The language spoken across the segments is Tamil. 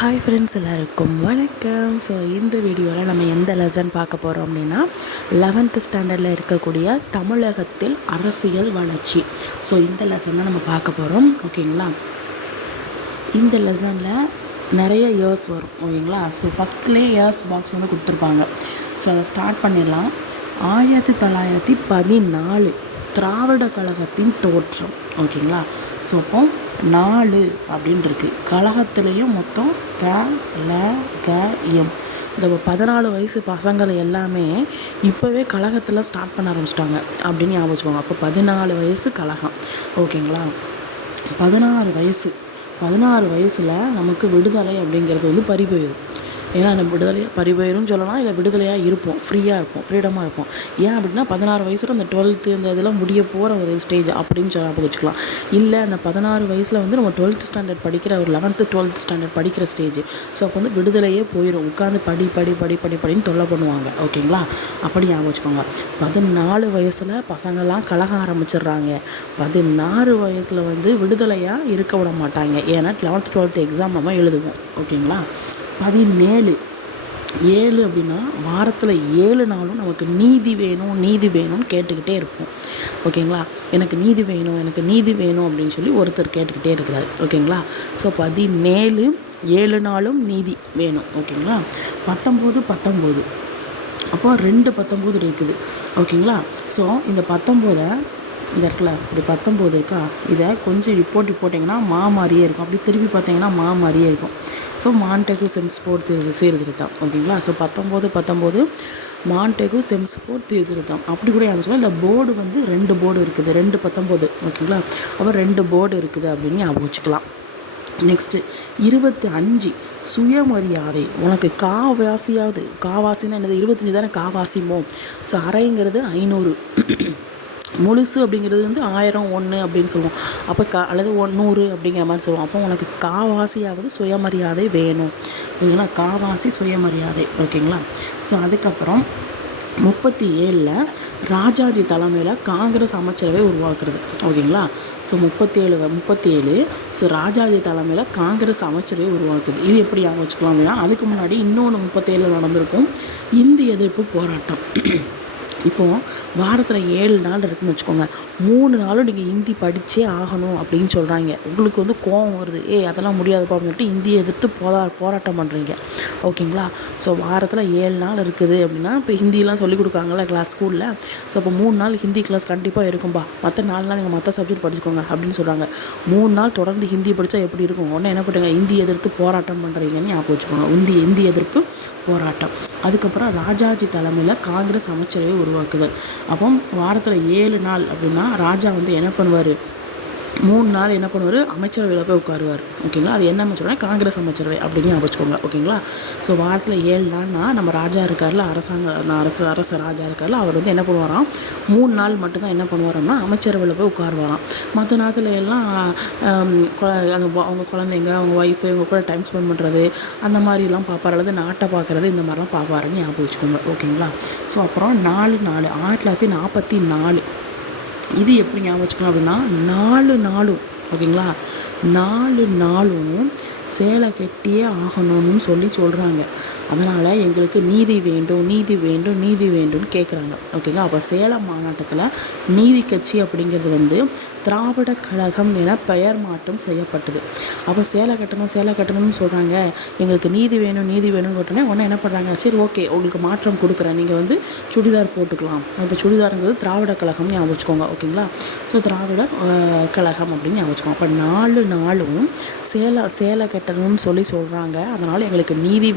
ஹாய் ஃப்ரெண்ட்ஸ், எல்லாருக்கும் வணக்கம். ஸோ இந்த வீடியோவில் நம்ம எந்த லெசன் பார்க்க போகிறோம் அப்படின்னா 11th ஸ்டாண்டர்டில் இருக்கக்கூடிய தமிழகத்தில் அரசியல் வளர்ச்சி. ஸோ இந்த லெசன் தான் நம்ம பார்க்க போகிறோம். ஓகேங்களா, இந்த லெசனில் நிறைய இயர்ஸ் வரும். ஓகேங்களா, ஸோ ஃபஸ்ட்லேயே இயர்ஸ் பாக்ஸ் வந்து கொடுத்துருப்பாங்க. ஸோ அதை ஸ்டார்ட் பண்ணிடலாம். 1914 திராவிட கழகத்தின் தோற்றம். ஓகேங்களா, ஸோ அப்போ 4 அப்படின்னு இருக்குது. கழகத்துலேயும் மொத்தம் எம் இந்த 14 வயசு பசங்களை எல்லாமே இப்போவே கழகத்தில் ஸ்டார்ட் பண்ண ஆரம்பிச்சிட்டாங்க அப்படின்னு ஞாபகம் வச்சுக்கோங்க. அப்போ 14 வயசு கழகம். ஓகேங்களா, 16 வயசில் நமக்கு விடுதலை அப்படிங்கிறது வந்து பறி போயிடும். ஏன்னா நம்ம விடுதலையாக பறிபோயிரும் சொல்லலாம், இல்லை விடுதலையாக இருப்போம், ஃப்ரீடமாக இருப்போம். ஏன் அப்படின்னா 16 வயசில் அந்த 12th இந்த இதெல்லாம் முடிய போகிற ஒரு ஸ்டேஜ் அப்படின்னு சொல்லி வச்சுக்கலாம். இல்லை அந்த 16 வயசில் வந்து நம்ம 12th ஸ்டாண்டர்ட் படிக்கிற ஒரு 11th 12th ஸ்டாண்டர்ட் படிக்கிற ஸ்டேஜ். ஸோ அப்போ வந்து விடுதலையே போயிடும். உட்காந்து படின்னு தொல்லை பண்ணுவாங்க. ஓகேங்களா, அப்படி ஞாபகம் வச்சுக்கோங்க. 14 வயசில் பசங்கள்லாம் கழகம் ஆரம்பிச்சிடுறாங்க. 16 வயசில் வந்து விடுதலையாக இருக்க விட மாட்டாங்க. ஏன்னா 11th 12th எக்ஸாம் நம்ம எழுதுவோம். ஓகேங்களா, 17 அப்படின்னா வாரத்தில் 7 நாளும் நமக்கு நீதி வேணும்னு கேட்டுக்கிட்டே இருப்போம். ஓகேங்களா, எனக்கு நீதி வேணும் அப்படின்னு சொல்லி ஒருத்தர் கேட்டுக்கிட்டே இருக்கிறார். ஓகேங்களா, ஸோ 17 7 நாளும் நீதி வேணும். ஓகேங்களா, 19 அப்போ 2 இருக்குது. ஓகேங்களா, ஸோ இந்த 19 இந்த இடத்துல இப்படி 19 இருக்கா, இதை கொஞ்சம் இப்படி போட்டிங்கன்னா மா மாதிரியே இருக்கும். அப்படி திருப்பி பார்த்தீங்கன்னா மா மாதிரியே இருக்கும். ஸோ மாண்டெகு செம்ஸ்ஃபோர்ட் சீர்திருத்தம். ஓகேங்களா, ஸோ 19 மாண்டெகு செம்ஸ்ஃபோர்ட் சீர்திருத்தம் அப்படி கூட ஞாபகம். இல்லை போர்டு வந்து 2 போர்டு இருக்குது, 2/19. ஓகேங்களா, அப்போ 2 போர்டு இருக்குது அப்படின்னு ஞாபகம் வச்சுக்கலாம். நெக்ஸ்ட்டு 25 சுயமரியாதை. உனக்கு காவாசின்னா என்னது? 25 தானே காவாசிமோ. ஸோ அரைங்கிறது 500, முழுசு அப்படிங்கிறது வந்து 1000 1 அப்படின்னு சொல்லுவோம். அப்போ அல்லது 100 அப்படிங்கிற மாதிரி சொல்லுவோம். அப்போ உனக்கு காவாசியாவது சுயமரியாதை வேணும். ஓகேங்களா, காவாசி சுயமரியாதை. ஓகேங்களா, ஸோ அதுக்கப்புறம் 37 ராஜாஜி தலைமையில் காங்கிரஸ் அமைச்சரவை உருவாக்குறது. ஓகேங்களா, ஸோ 37 ஸோ ராஜாஜி தலைமையில் காங்கிரஸ் அமைச்சரவை உருவாக்குது. இது எப்படி ஞாபகம் வச்சுக்கலாம் அப்படின்னா, அதுக்கு முன்னாடி இன்னொன்று 37 நடந்திருக்கும், இந்திய எதிர்ப்பு போராட்டம். இப்போது வாரத்தில் 7 நாள் இருக்குதுன்னு வச்சுக்கோங்க. 3 நாளும் நீங்கள் ஹிந்தி படித்தே ஆகணும் அப்படின்னு சொல்கிறாங்க. உங்களுக்கு வந்து கோபம் வருது, அதெல்லாம் முடியாதுப்பா அப்படின்னு சொல்லிட்டு ஹிந்தியை எதிர்த்து போராட்டம் பண்ணுறீங்க. ஓகேங்களா, ஸோ வாரத்தில் 7 நாள் இருக்குது அப்படின்னா இப்போ ஹிந்திலாம் சொல்லிக் கொடுக்காங்களா ஸ்கூலில். ஸோ அப்போ 3 நாள் ஹிந்தி கிளாஸ் கண்டிப்பாக இருக்கும்பா, மற்ற 4 நாள் நீங்கள் மற்ற சப்ஜெக்ட் படிச்சுக்கோங்க அப்படின்னு சொல்கிறாங்க. 3 நாள் தொடர்ந்து ஹிந்தி படித்தா எப்படி இருக்கும்? உடனே என்ன பண்ணுங்க, ஹிந்தி எதிர்த்து போராட்டம் பண்ணுறீங்கன்னு ஞாபகம் வச்சுக்கோங்க. ஹிந்தி எதிர்ப்பு போராட்டம். அதுக்கப்புறம் ராஜாஜி தலைமையில் காங்கிரஸ் அமைச்சரவை உருவாக்குதல். அப்போ வாரத்தில் 7 நாள் அப்படின்னா ராஜா வந்து என்ன பண்ணுவார், 3 நாள் என்ன பண்ணுவார், அமைச்சரவையில் போய் உட்காருவார். ஓகேங்களா, அது என்ன அமைச்சரவை? காங்கிரஸ் அமைச்சரவை அப்படின்னு வச்சுக்கோங்க. ஓகேங்களா, ஸோ வாரத்தில் 7 நாள்னா நம்ம ராஜா இருக்கார்ல, அரச ராஜா இருக்கார்ல, அவர் வந்து என்ன பண்ணுவாராம், 3 நாள் மட்டும்தான் என்ன பண்ணுவாரோம்னா அமைச்சரவையில் போய் உட்காருவாராம். மற்ற நேரத்தில் எல்லாம் அவங்க குழந்தைங்க, அவங்க ஒய்ஃபு, இவங்க கூட டைம் ஸ்பெண்ட் பண்ணுறது அந்த மாதிரிலாம் பார்ப்பார், அல்லது நாட்டை பார்க்குறது இந்த மாதிரிலாம் பார்ப்பாருன்னு ஞாபகம் வச்சுக்கோங்க. ஓகேங்களா, ஸோ அப்புறம் 1944 இது எப்படி ஞாபகம் வச்சுக்கலாம் அப்படின்னா, 4 நாளும். ஓகேங்களா, 4 நாளும் சேலை கட்டியே ஆகணும்னு சொல்கிறாங்க. அதனால் எங்களுக்கு நீதி வேண்டும்னு கேட்குறாங்க. ஓகேங்களா, அப்போ சேலம் மாநாட்டத்தில் நீதி கட்சி அப்படிங்கிறது வந்து திராவிட கழகம் என பெயர் மாற்றம் செய்யப்பட்டது. அப்போ சேலை கட்டணும்னு சொல்கிறாங்க. எங்களுக்கு நீதி வேணும்னு கேட்டோன்னே உடனே என்ன பண்ணுறாங்க, சரி ஓகே உங்களுக்கு மாற்றம் கொடுக்குறேன், நீங்கள் வந்து சுடிதார் போட்டுக்கலாம். இப்போ சுடிதாருங்கிறது திராவிட கழகம்னு ஞாபகம் வச்சுக்கோங்க. ஓகேங்களா, ஸோ திராவிட கழகம் அப்படின்னு ஞாபகம் வச்சுக்கோங்க. அப்போ 4 நாளும் சேலை கட்டணும்னு சொல்கிறாங்க. அதனால் எங்களுக்கு நீதி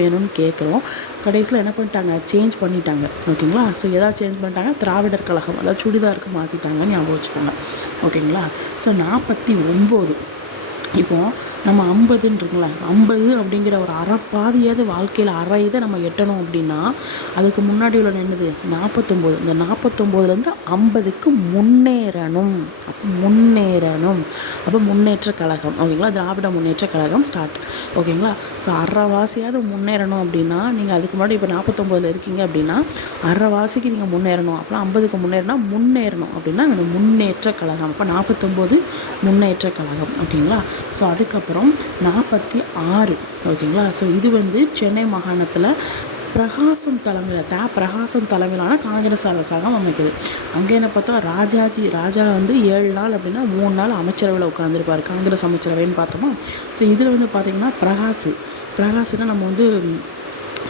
வேணும்னு கேட்குறோம். கடைசியில் என்ன பண்ணிட்டாங்க, சேஞ்ச் பண்ணிட்டாங்க. ஓகேங்களா, ஸோ எதாவது சேஞ்ச் பண்ணிட்டாங்க, திராவிடர் கழகம் அதாவது சுடிதாருக்கு மாற்றிட்டாங்கன்னு ஞாபகம் வச்சுக்கோங்க. ஓகேங்களா, ஸோ 49 இப்போது நம்ம 50ன்னு இருக்குங்களா, 50 அப்படிங்கிற ஒரு அரைப்பாதியாவது வாழ்க்கையில் அரை இதை நம்ம எட்டணும் அப்படின்னா அதுக்கு முன்னாடி உள்ள என்னது 49. இந்த 49லேருந்து 50க்கு முன்னேறணும். அப்போ முன்னேற்ற கழகம். ஓகேங்களா, திராவிட முன்னேற்ற கழகம் ஸ்டார்ட். ஓகேங்களா, ஸோ அரைவாசியாவது முன்னேறணும் அப்படின்னா நீங்கள் அதுக்கு முன்னாடி இப்போ 49 இருக்கீங்க அப்படின்னா அரைவாசிக்கு நீங்கள் முன்னேறணும். அப்புறம் 50க்கு முன்னேறணும் அப்படின்னா முன்னேற்ற கழகம். அப்போ 49 முன்னேற்ற கழகம். ஓகேங்களா, ஸோ அதுக்கப்புறம் 46 ஓகேங்களா. ஸோ இது வந்து சென்னை மாகாணத்தில் பிரகாசம் தலைமையிலான காங்கிரஸ் அரசாங்கம் அமைக்குது. அங்கே என்ன பார்த்தா ராஜா வந்து 7 நாள் அப்படின்னா 3 நாள் அமைச்சரவையில் உட்காந்துருப்பார், காங்கிரஸ் அமைச்சரவைன்னு பார்த்தோமா. ஸோ இதில் வந்து பார்த்திங்கன்னா பிரகாஷ்னா நம்ம வந்து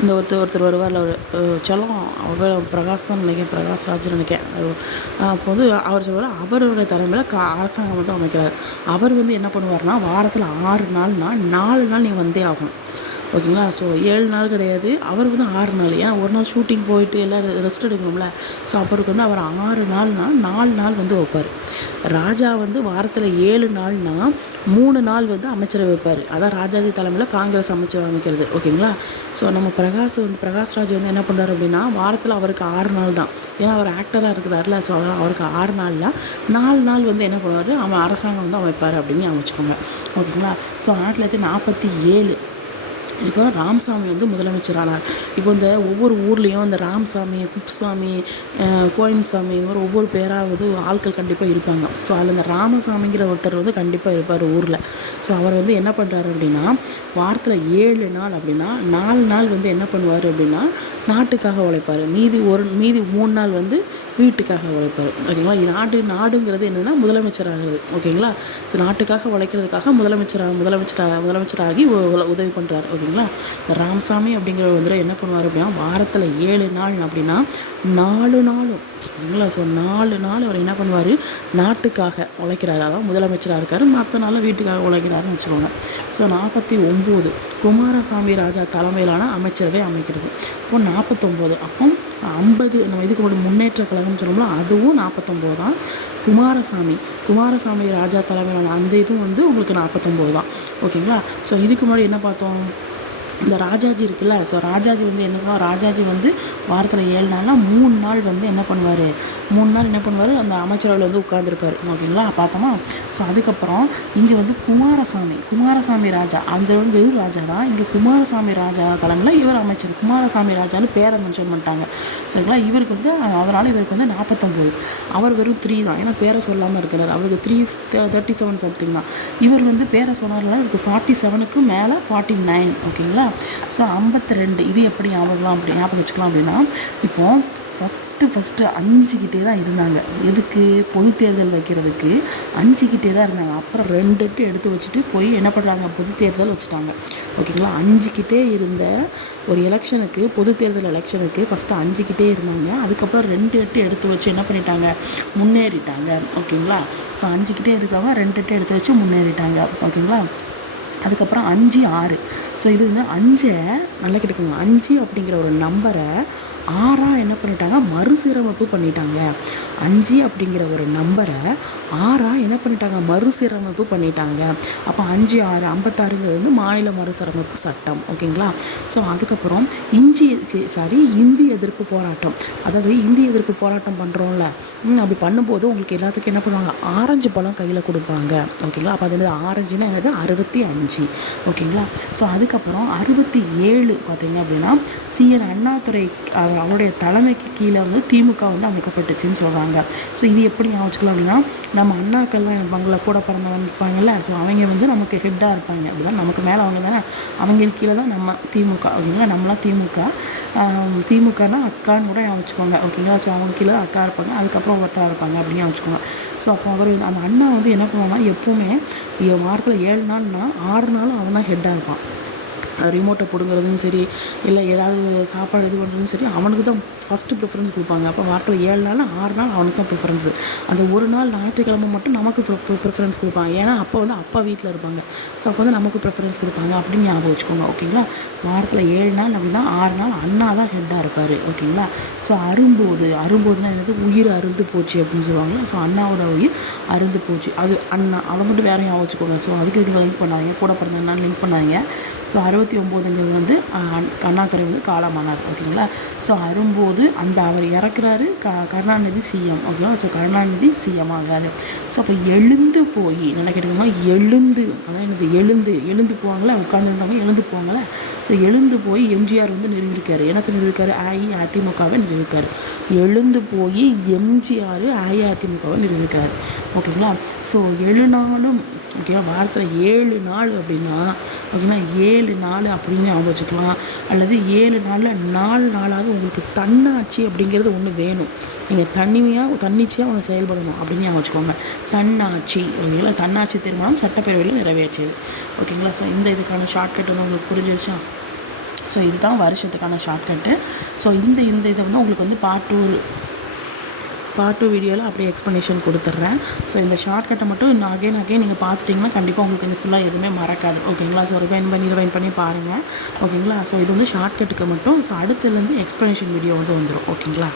இந்த ஒருத்தர் வருவார், ஒரு செல்லம் அவர் பிரகாஷ் தான் நினைக்கிறேன், பிரகாஷ் ராஜ்னு நினைக்கிறேன். அப்போ வந்து அவர் சொல்லுவார், அவருடைய தலைமையில் அரசாங்கம் வந்து அமைக்கிறார். அவர் வந்து என்ன பண்ணுவார்னா வாரத்தில் 6 நாள்னா 4 நாள் நீங்கள் வந்தே ஆகணும் ஓகேங்களா. ஸோ 7 நாள் கிடையாது, அவர் வந்து 6 நாள். ஏன் ஒரு நாள் ஷூட்டிங் போயிட்டு எல்லாம் ரெஸ்ட் எடுக்கணும்ல. ஸோ அவருக்கு வந்து அவர் 6 நாள்னா 4 நாள் வந்து வைப்பார். ராஜா வந்து வாரத்தில் 7 நாள்னா 3 நாள் வந்து அமைச்சரவை வைப்பார். அதான் ராஜாஜி தலைமையில் காங்கிரஸ் அமைச்சரவை அமைக்கிறது ஓகேங்களா. ஸோ நம்ம பிரகாஷ்ராஜ் வந்து என்ன பண்ணுறாரு அப்படின்னா வாரத்தில் அவருக்கு 6 நாள் தான், ஏன்னா அவர் ஆக்டராக இருக்கிறார்ல. ஸோ அவருக்கு 6 நாளில் 4 நாள் வந்து என்ன பண்ணுவார், அவன் அரசாங்கம் வந்து அமைப்பார் அப்படின்னு அமைச்சுக்கோங்க ஓகேங்களா. ஸோ 1947 இப்போ ராமசாமி வந்து முதலமைச்சரானார். இப்போ இந்த ஒவ்வொரு ஊர்லேயும் இந்த ராமசாமி, குப்சாமி, கோயின்சாமி, இது மாதிரி ஒவ்வொரு பேராக வந்து ஆட்கள் கண்டிப்பாக இருப்பாங்க. ஸோ அதில் இந்த ராமசாமிங்கிற ஒருத்தர் வந்து கண்டிப்பாக இருப்பார் ஊரில். ஸோ அவர் வந்து என்ன பண்ணுறாரு அப்படின்னா வாரத்தில் 7 நாள் அப்படின்னா 4 நாள் வந்து என்ன பண்ணுவார் அப்படின்னா நாட்டுக்காக உழைப்பார், மீதி 3 நாள் வந்து வீட்டுக்காக உழைப்பார் ஓகேங்களா. நாடுங்கிறது என்னென்னா முதலமைச்சராகிறது ஓகேங்களா. ஸோ நாட்டுக்காக உழைக்கிறதுக்காக முதலமைச்சராகி உதவி பண்ணுறாரு ஓகேங்களா. ராமசாமி அப்படிங்கிற வந்து என்ன பண்ணுவார் அப்படின்னா வாரத்தில் 7 நாள் அப்படின்னா 4 நாளும் ஓகேங்களா. ஸோ 4 நாள் அவர் என்ன பண்ணுவார், நாட்டுக்காக உழைக்கிறாரு, அதான் முதலமைச்சராக இருக்கார். மற்ற நாள் வீட்டுக்காக உழைக்கிறாருன்னு வச்சுக்கோங்க. ஸோ 49 குமாரசாமி ராஜா தலைமையிலான அமைச்சரவை அமைக்கிறது. இப்போ 49 அப்போ 50 நம்ம இதுக்கு முன்னேற்ற கழகம்னு சொன்னோம்ல, அதுவும் 49 தான். குமாரசாமி ராஜா தலைமையிலான அந்த இதுவும் வந்து உங்களுக்கு 49 தான் ஓகேங்களா. ஸோ இதுக்கு முன்னாடி என்ன பார்த்தோம், இந்த ராஜாஜி இருக்குல்ல. ஸோ ராஜாஜி வந்து என்ன சொல்லுவார், ராஜாஜி வந்து வாரத்தில் 7 நாள்னா 3 நாள் வந்து என்ன பண்ணுவார், 3 நாள் என்ன பண்ணுவார் அந்த அமைச்சரவையில் வந்து உட்காந்துருப்பார் ஓகேங்களா. பார்த்தோமா. ஸோ அதுக்கப்புறம் இங்கே வந்து குமாரசாமி ராஜா, அந்த வந்து ராஜா தான். இங்கே குமாரசாமி ராஜா தலைமையில் இவர் அமைச்சர் குமாரசாமி ராஜான்னு பேரை மென்ஷன் பண்ணிட்டாங்க சரிங்களா. இவருக்கு வந்து அதனால் இவருக்கு வந்து 49, அவர் வெறும் 3 தான், ஏன்னா பேரை சொல்லாமல் இருக்கிறார். அவருக்கு 337 சம்திங் தான். இவர் வந்து பேரை சொன்னார்னா இவருக்கு 47க்கு மேலே 49 ஓகேங்களா. ஸோ 52 இது எப்படி ஞாபகம் வச்சுக்கலாம் அப்படின்னா இப்போது ஃபஸ்ட்டு 5 தான் இருந்தாங்க. எதுக்கு, பொது தேர்தல் வைக்கிறதுக்கு 5 தான் இருந்தாங்க. அப்புறம் 2 எடுத்து வச்சுட்டு போய் என்ன பண்ணுறாங்க, பொது தேர்தல் வச்சுட்டாங்க ஓகேங்களா. 5 இருந்த ஒரு எலெக்ஷனுக்கு, பொது தேர்தல் எலெக்ஷனுக்கு ஃபஸ்ட்டு 5 இருந்தாங்க. அதுக்கப்புறம் 2 எடுத்து வச்சு என்ன பண்ணிட்டாங்க, முன்னேறிட்டாங்க ஓகேங்களா. ஸோ 5 இருக்கிறவங்க 2 எடுத்து வச்சு முன்னேறிட்டாங்க ஓகேங்களா. அதுக்கப்புறம் 5, 6. ஸோ இது வந்து 5 நல்லா கேட்டுக்கோங்க, 5 அப்படிங்கிற ஒரு நம்பரை 6ஆக என்ன பண்ணிட்டாங்க, மறுசீரமைப்பு பண்ணிட்டாங்க. 5 அப்படிங்கிற ஒரு நம்பரை 6ஆக என்ன பண்ணிட்டாங்க, மறுசீரமைப்பு பண்ணிட்டாங்க. அப்போ 5, 6, 56ங்கிறது வந்து மாநில மறுசீரமைப்பு சட்டம் ஓகேங்களா. ஸோ அதுக்கப்புறம் இந்தி எதிர்ப்பு போராட்டம், அதாவது இந்தி எதிர்ப்பு போராட்டம் பண்ணுறோம்ல, அப்படி பண்ணும்போது உங்களுக்கு எல்லாத்துக்கும் என்ன பண்ணுவாங்க, ஆரஞ்சு பழம் கையில் கொடுப்பாங்க ஓகேங்களா. அப்போ அது ஆரஞ்சுன்னா என்னது, 65 ஓகேங்களா. ஸோ அதுக்கப்புறம் 67 பார்த்தீங்க அப்படின்னா CN அண்ணாதுரை அவருடைய தலைமைக்கு கீழே வந்து திமுக வந்து அமைக்கப்பட்டுச்சுன்னு சொல்கிறாங்க. ஸோ இது எப்படி ஞாபகம் அப்படின்னா நம்ம அண்ணாக்கள்லாம் இருப்பாங்கள, கூட பிறந்தவங்க இருப்பாங்கல்ல. ஸோ அவங்க வந்து நமக்கு ஹெட்டாக இருப்பாங்க, அப்படிதான் நமக்கு மேலே அவங்க தானே, அவங்க கீழே தான் நம்ம திமுக ஓகேங்களா. நம்மளாம் திமுகனா அக்கான்னு கூட வச்சுக்கோங்க ஓகேங்களா. ஸோ அவங்க கீழே தான் அக்கா இருப்பாங்க, அதுக்கப்புறம் ஒருத்தராக இருப்பாங்க அப்படின்னு வச்சுக்கோங்க. ஸோ அப்போ அவர் அந்த அண்ணா வந்து என்ன பண்ணுவாங்கன்னா எப்போவுமே வாரத்தில் 7 நாள்னா 6 நாள் அவன் தான் ஹெட்டாக இருப்பான். ரிமோட்டை பிடுங்கிறதும் சரி, இல்லை ஏதாவது சாப்பாடு இது பண்ணுறதும் சரி, அவனுக்கு தான் ஃபஸ்ட்டு ப்ரிஃபரன்ஸ் கொடுப்பாங்க. அப்போ வாரத்தில் 7 நாள் 6 நாள் அவனுக்கு தான் ப்ரிஃபரன்ஸு. அந்த ஒரு நாள் ஞாயிற்றுக்கிழமை மட்டும் நமக்கு ப்ரிஃபரன்ஸ் கொடுப்பாங்க, ஏன்னா அப்போ வந்து அப்பா வீட்டில் இருப்பாங்க. ஸோ அப்போ வந்து நமக்கு ப்ரிஃபரன்ஸ் கொடுப்பாங்க அப்படின்னு ஞாபகம் வச்சுக்கோங்க ஓகேங்களா. வாரத்தில் 7 நாள் அப்படின்னா 6 நாள் அண்ணா தான் ஹெட்டாக இருப்பார் ஓகேங்களா. ஸோ அரும்போதுனா என்னது, உயிர் அருந்து போச்சு அப்படின்னு சொல்லுவாங்க. ஸோ அண்ணாவோட உயிர் அருந்து போச்சு, அது அண்ணா, அதை மட்டும் வேறு ஞாபகம் வச்சுக்கோங்க. ஸோ அதுக்கு இதுக்கு லிங்க் பண்ணாதீங்க, கூட பிறந்த அண்ணான்னு லிங்க் பண்ணாதீங்க. ஸோ 69ங்கிறது வந்து அண்ணாதுரை வந்து காலமானார் ஓகேங்களா. ஸோ 69 அந்த அவர் இறக்குறாரு, கருணாநிதி சிஎம் ஓகேவா. ஸோ கருணாநிதி சிஎம் ஆகாது. ஸோ அப்போ எழுந்து போய் நினைக்கிறதுமா, அதான் எனக்கு எழுந்து போவாங்களே, உட்காந்துருந்தவங்க எழுந்து போவாங்களே. ஸோ எழுந்து போய் எம்ஜிஆர் வந்து நிறுவிருக்காரு, என்னத்தை நிறுவிருக்காரு, அஇஅதிமுகவை நிறுவிருக்காரு. எழுந்து போய் எம்ஜிஆர் அஇஅதிமுகவை நிறுவிருக்காரு ஓகேங்களா. ஸோ 7 நாளும் ஓகேவா? வாரத்தில் 7 நாள் அப்படின்னா ஓகேங்களா, 7 நாள் அப்படின்னு ஞாபகம் வச்சுக்கலாம். அல்லது 7 நாளில் 4 நாளாவது உங்களுக்கு தன்னாட்சி அப்படிங்கிறது ஒன்று வேணும். நீங்கள் தன்னிச்சையாக ஒன்று செயல்படணும் அப்படின்னு ஞாபகம் வச்சுக்கோங்க. தன்னாட்சி ஓகேங்களா? தன்னாட்சி தீர்மானம் சட்டப்பேரவையில் நிறைவேற்றியது. ஓகேங்களா? ஸோ இந்த இதுக்கான ஷார்ட்கட் வந்து உங்களுக்கு புரிஞ்சிருச்சா? ஸோ இதுதான் வருஷத்துக்கான ஷார்ட்கட்டு. ஸோ இந்த இதை வந்து உங்களுக்கு வந்து பார்ட் 2 வீடியோவில் அப்படியே எக்ஸ்ப்ளனேஷன் கொடுத்துட்றேன். ஸோ இந்த ஷார்ட்கட்டை மட்டும் இன்னும் அகைன் நீங்கள் பார்த்துட்டிங்கன்னா கண்டிப்பாக உங்களுக்கு இந்த ஃபுல்லாக எதுவுமே மறக்காது. ஓகேங்களா? ஸோ ரிவைன் பண்ணி பாருங்கள். ஓகேங்களா? ஸோ இது வந்து ஷார்ட்கட்டுக்கு மட்டும். ஸோ அடுத்துலேருந்து எக்ஸ்ப்ளனேஷன் வீடியோ வந்து வந்துடும். ஓகேங்களா?